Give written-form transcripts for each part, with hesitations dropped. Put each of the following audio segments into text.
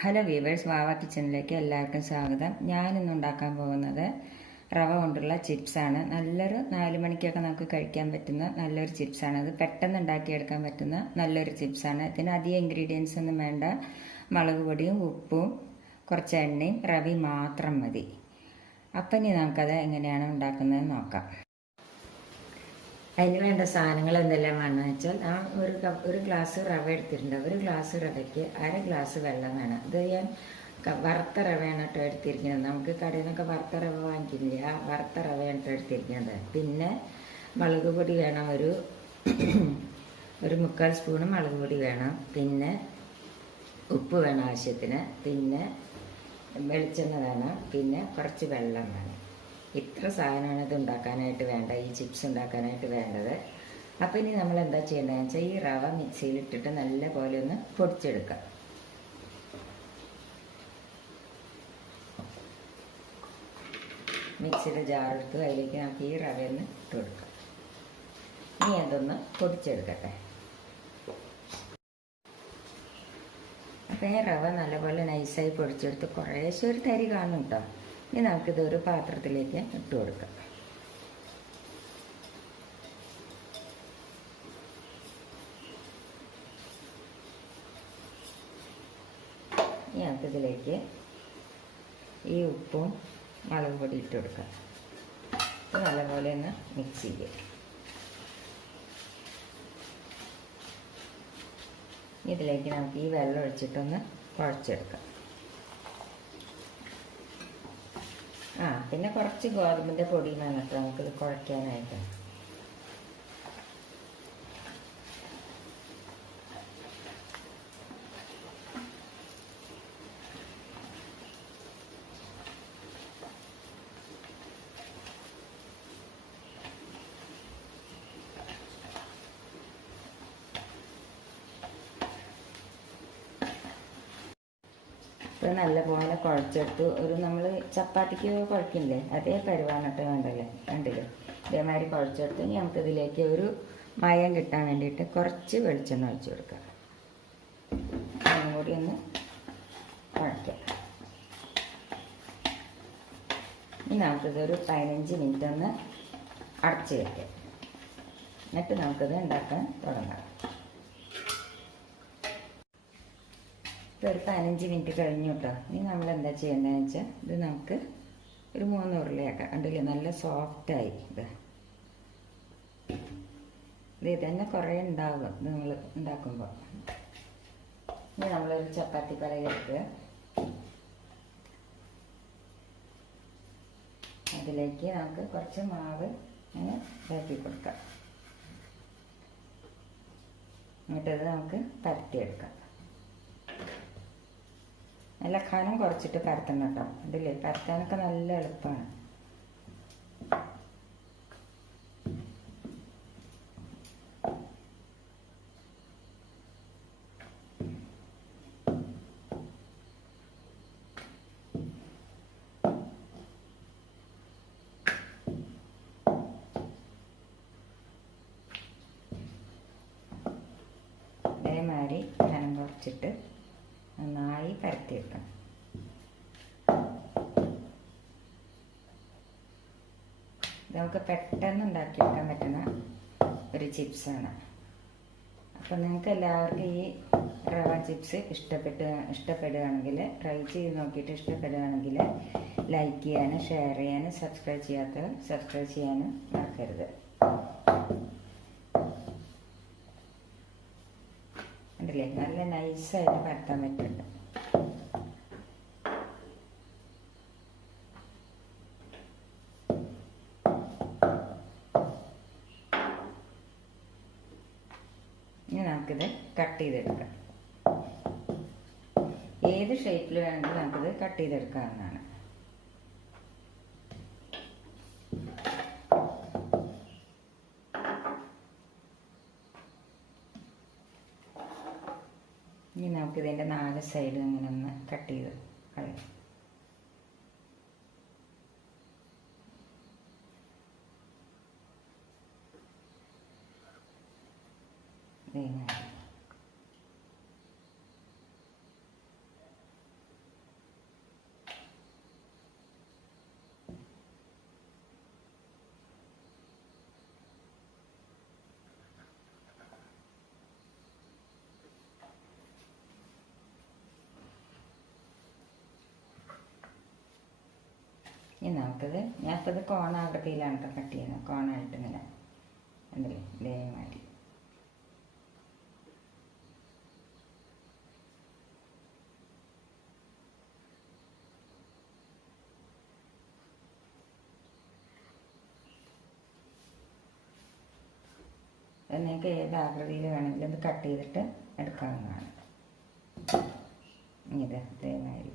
Hello viewers, വാവ കിച്ചണിലേക്ക് എല്ലാവർക്കും സ്വാഗതം. ഞാനിന്ന് ഉണ്ടാക്കാൻ പോകുന്നത് റവ കൊണ്ടുള്ള ചിപ്സാണ്. നല്ലൊരു 4 മണിക്കൊക്കെ നമുക്ക് കഴിക്കാൻ പറ്റുന്ന നല്ലൊരു ചിപ്സാണ്. അത് പെട്ടെന്ന് ഉണ്ടാക്കിയെടുക്കാൻ പറ്റുന്ന നല്ലൊരു ചിപ്സാണ്. ഇതിന് അധികം ഇൻഗ്രീഡിയൻസ് ഒന്നും വേണ്ട. മുളക് പൊടിയും ഉപ്പും കുറച്ച് എണ്ണയും റവയും മാത്രം മതി. അപ്പം ഇനി നമുക്കത് എങ്ങനെയാണ് ഉണ്ടാക്കുന്നതെന്ന് നോക്കാം. അതിന് വേണ്ട സാധനങ്ങൾ എന്തെല്ലാം വേണമെന്ന് വെച്ചാൽ, ഞാൻ ഒരു ഗ്ലാസ് റവ എടുത്തിട്ടുണ്ട്. ഒരു ഗ്ലാസ് റവയ്ക്ക് 1/2 ഗ്ലാസ് വെള്ളം വേണം. ഇത് ഞാൻ വറുത്ത റവയാണ് കേട്ടോ എടുത്തിരിക്കുന്നത്. നമുക്ക് കടയിൽ നിന്നൊക്കെ വറുത്ത റവ വാങ്ങിക്കുന്നില്ല, ആ വറുത്ത റവയാണ് കേട്ടോ എടുത്തിരിക്കുന്നത്. പിന്നെ മുളക് പൊടി വേണം, ഒരു 3/4 സ്പൂണ് മുളക് പൊടി വേണം. പിന്നെ ഉപ്പ് വേണം ആവശ്യത്തിന്. പിന്നെ വെളിച്ചെണ്ണ വേണം. പിന്നെ കുറച്ച് വെള്ളം വേണം. ഇത്ര സാധനമാണ് ഇത് ഉണ്ടാക്കാനായിട്ട് വേണ്ട, ഈ ചിപ്സ് ഉണ്ടാക്കാനായിട്ട് വേണ്ടത്. അപ്പോൾ ഇനി നമ്മൾ എന്താ ചെയ്യേണ്ടതെന്ന് വെച്ചാൽ, ഈ റവ മിക്സിയിലിട്ടിട്ട് നല്ല പോലെ ഒന്ന് പൊടിച്ചെടുക്കാം. മിക്സിയുടെ ജാറെടുത്ത് അതിലേക്ക് നമുക്ക് ഈ റവയൊന്ന് ഇട്ട് കൊടുക്കാം. ഇനി അതൊന്ന് പൊടിച്ചെടുക്കട്ടെ. അപ്പോൾ ഈ റവ നല്ലപോലെ നൈസായി പൊടിച്ചെടുത്ത് കുറേശ്ശെ ഒരു തരി കാണും കേട്ടോ. ഇനി നമുക്കിതൊരു പാത്രത്തിലേക്ക് ഇട്ട് കൊടുക്കാം. ഇനി നമുക്കിതിലേക്ക് ഈ ഉപ്പും മുളക് പൊടി ഇട്ട് കൊടുക്കാം. നല്ലപോലെ ഒന്ന് മിക്സ് ചെയ്യുക. ഇതിലേക്ക് നമുക്ക് ഈ വെള്ളം ഒഴിച്ചിട്ടൊന്ന് കുഴച്ചെടുക്കാം. പിന്നെ കുറച്ച് ഗോതമ്പിൻ്റെ പൊടി വേണം കേട്ടോ നമുക്കിത് കുഴയ്ക്കാനായിട്ട്. ഇത് നല്ലപോലെ കുഴച്ചെടുത്ത് നമ്മൾ ചപ്പാത്തിക്ക് കുഴക്കില്ലേ, അതേ പരുവാണ് കേട്ടോ കണ്ടില്ലേ. ഇതേമാതിരി കുഴച്ചെടുത്ത് ഇനി നമുക്കിതിലേക്ക് ഒരു മയം കിട്ടാൻ വേണ്ടിയിട്ട് കുറച്ച് വെളിച്ചെണ്ണ ഒഴിച്ച് കൊടുക്കാം. അതും കൂടി ഒന്ന് കുഴക്കാം. ഇനി നമുക്കിതൊരു 15 മിനിറ്റ് ഒന്ന് അടച്ച് വയ്ക്കാം. എന്നിട്ട് നമുക്കിത് ഉണ്ടാക്കാൻ തുടങ്ങാം. ഇപ്പോൾ ഒരു 15 മിനിറ്റ് കഴിഞ്ഞു കേട്ടോ. ഇനി നമ്മൾ എന്താ ചെയ്യേണ്ടതെന്ന് വെച്ചാൽ, ഇത് നമുക്ക് ഒരു 3 ഉരുളയാക്കാം. കണ്ടില്ലേ, നല്ല സോഫ്റ്റായി. ഇത് തന്നെ കുറേ ഉണ്ടാവും ഇത് നിങ്ങൾ ഉണ്ടാക്കുമ്പോൾ. ഇനി നമ്മളൊരു ചപ്പാത്തി പലക എടുക്കുക. അതിലേക്ക് നമുക്ക് കുറച്ച് മാവ് അങ്ങനെ ഇതാക്കി കൊടുക്കാം. എന്നിട്ടത് നമുക്ക് പരത്തിയെടുക്കാം. നല്ല കനം കുറച്ചിട്ട് പരത്തണം കേട്ടോ. ഇതില്ലേ, പരത്താനൊക്കെ നല്ല എളുപ്പമാണ്. ഇതേമാതിരി കനം കുറച്ചിട്ട് നന്നായി പരത്തിയെടുക്കണം. നമുക്ക് പെട്ടെന്ന് ഉണ്ടാക്കിയെടുക്കാൻ പറ്റുന്ന ഒരു ചിപ്സാണ്. അപ്പം നിങ്ങൾക്ക് എല്ലാവർക്കും ഈ റവ ചിപ്സ് ഇഷ്ടപ്പെടുകയാണെങ്കിൽ, ട്രൈ ചെയ്ത് നോക്കിയിട്ട് ഇഷ്ടപ്പെടുകയാണെങ്കിൽ ലൈക്ക് ചെയ്യാനും ഷെയർ ചെയ്യാനും സബ്സ്ക്രൈബ് ചെയ്യാത്തവർ സബ്സ്ക്രൈബ് ചെയ്യാനും മറക്കരുത്. ഉണ്ടല്ലേ, നല്ല നൈസായിട്ട് പരത്താൻ പറ്റുന്നുണ്ട്. ഇനി നമുക്കിത് കട്ട് ചെയ്തെടുക്കാം. ഏത് ഷേപ്പിൽ വേണമെങ്കിലും നമുക്കിത് കട്ട് ചെയ്തെടുക്കാവുന്നതാണ്. ഇനി നമുക്കിതിൻ്റെ 4 സൈഡും ഇങ്ങനെ ഒന്ന് കട്ട് ചെയ്ത് കളയാം. ഇനി നമുക്കിത് ഞാനിപ്പോൾ ഇത് കോണാകൃതിയിലാണ് കേട്ടോ കട്ട് ചെയ്യുന്നത്. കോണായിട്ട് ഇങ്ങനെ ഉണ്ടല്ലേ ഇതേമാതിരി. നിങ്ങൾക്ക് ഏത് ആകൃതിയിൽ വേണമെങ്കിലും ഇത് കട്ട് ചെയ്തിട്ട് എടുക്കാവുന്നതാണ്. ഇത് ഇതേമാതിരി.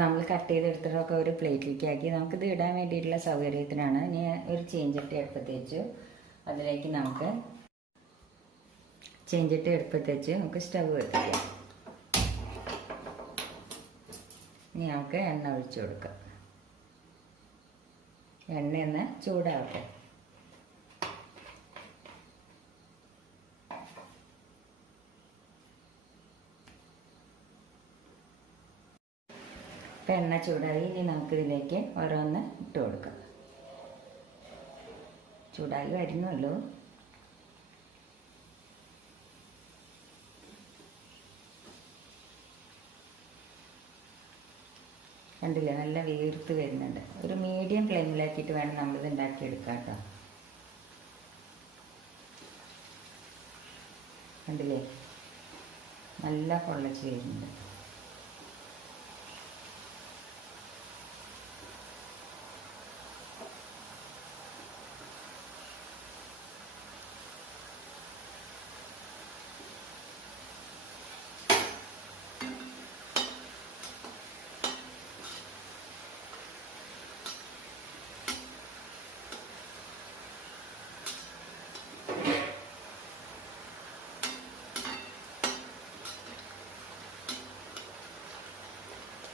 നമ്മൾ കട്ട് ചെയ്തെടുത്തിട്ടൊക്കെ ഒരു പ്ലേറ്റിലേക്ക് ആക്കി നമുക്കിത് ഇടാൻ വേണ്ടിയിട്ടുള്ള സൗകര്യത്തിനാണ്. ഞാൻ ഒരു ചീഞ്ചട്ടി അടുപ്പത്ത് വെച്ചു. അതിലേക്ക് നമുക്ക് ചീഞ്ചട്ടി അടുപ്പത്ത് വെച്ച് നമുക്ക് സ്റ്റവ് കത്തിക്കാം. ഇനി നമുക്ക് എണ്ണ ഒഴിച്ചു കൊടുക്കാം. എണ്ണ ഒന്ന് ചൂടാവട്ടെ. ഇപ്പം എണ്ണ ചൂടായി. ഇനി നമുക്കിതിലേക്ക് ഓരോന്ന് ഇട്ട് കൊടുക്കാം. ചൂടായി വരുന്നുള്ളൂ. കണ്ടില്ലേ, നല്ല വീർത്ത് വരുന്നുണ്ട്. ഒരു മീഡിയം ഫ്ലെയിമിലാക്കിയിട്ട് വേണം നമ്മളിത് ഉണ്ടാക്കിയെടുക്കാം കേട്ടോ. കണ്ടില്ലേ, നല്ല പൊള്ളച്ച് വരുന്നുണ്ട്.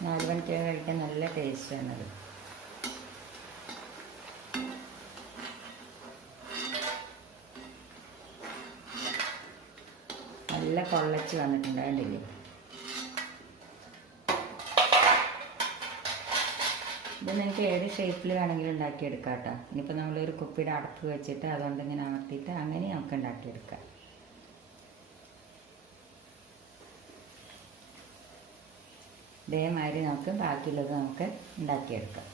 നാല് മണിക്കൊക്കെ കഴിക്കാൻ നല്ല ടേസ്റ്റാണത്. നല്ല പൊള്ളച്ച് വന്നിട്ടുണ്ട്. കണ്ടില്ലേ, ഇത് നിങ്ങൾക്ക് ഏത് ഷേപ്പിൽ വേണമെങ്കിലും ഉണ്ടാക്കിയെടുക്കാം കേട്ടോ. ഇനിയിപ്പോൾ നമ്മളൊരു കുപ്പിയുടെ അടപ്പ് വെച്ചിട്ട് അതുകൊണ്ട് ഇങ്ങനെ അമർത്തിയിട്ട് അങ്ങനെ നമുക്ക് ഉണ്ടാക്കിയെടുക്കാം. ഇതേമാതിരി നമുക്ക് ബാക്കിയുള്ളത് നമുക്ക് ഉണ്ടാക്കിയെടുക്കാം.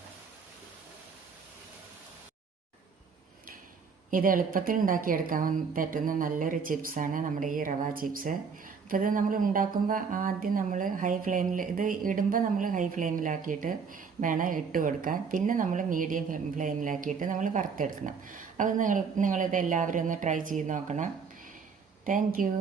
ഇത് എളുപ്പത്തിൽ ഉണ്ടാക്കിയെടുക്കാൻ പറ്റുന്ന നല്ലൊരു ചിപ്സാണ് നമ്മുടെ ഈ റവ ചിപ്സ്. അപ്പോൾ ഇത് നമ്മൾ ഉണ്ടാക്കുമ്പോൾ ആദ്യം നമ്മൾ ഹൈ ഫ്ലെയിമിൽ, ഇത് ഇടുമ്പോൾ നമ്മൾ ഹൈ ഫ്ലെയിമിലാക്കിയിട്ട് വേണം ഇട്ട് കൊടുക്കാൻ. പിന്നെ നമ്മൾ മീഡിയം ഫ്ലെയിമിലാക്കിയിട്ട് നമ്മൾ വറുത്തെടുക്കണം. അത് നിങ്ങളിത് എല്ലാവരും ഒന്ന് ട്രൈ ചെയ്ത് നോക്കണം. Thank you.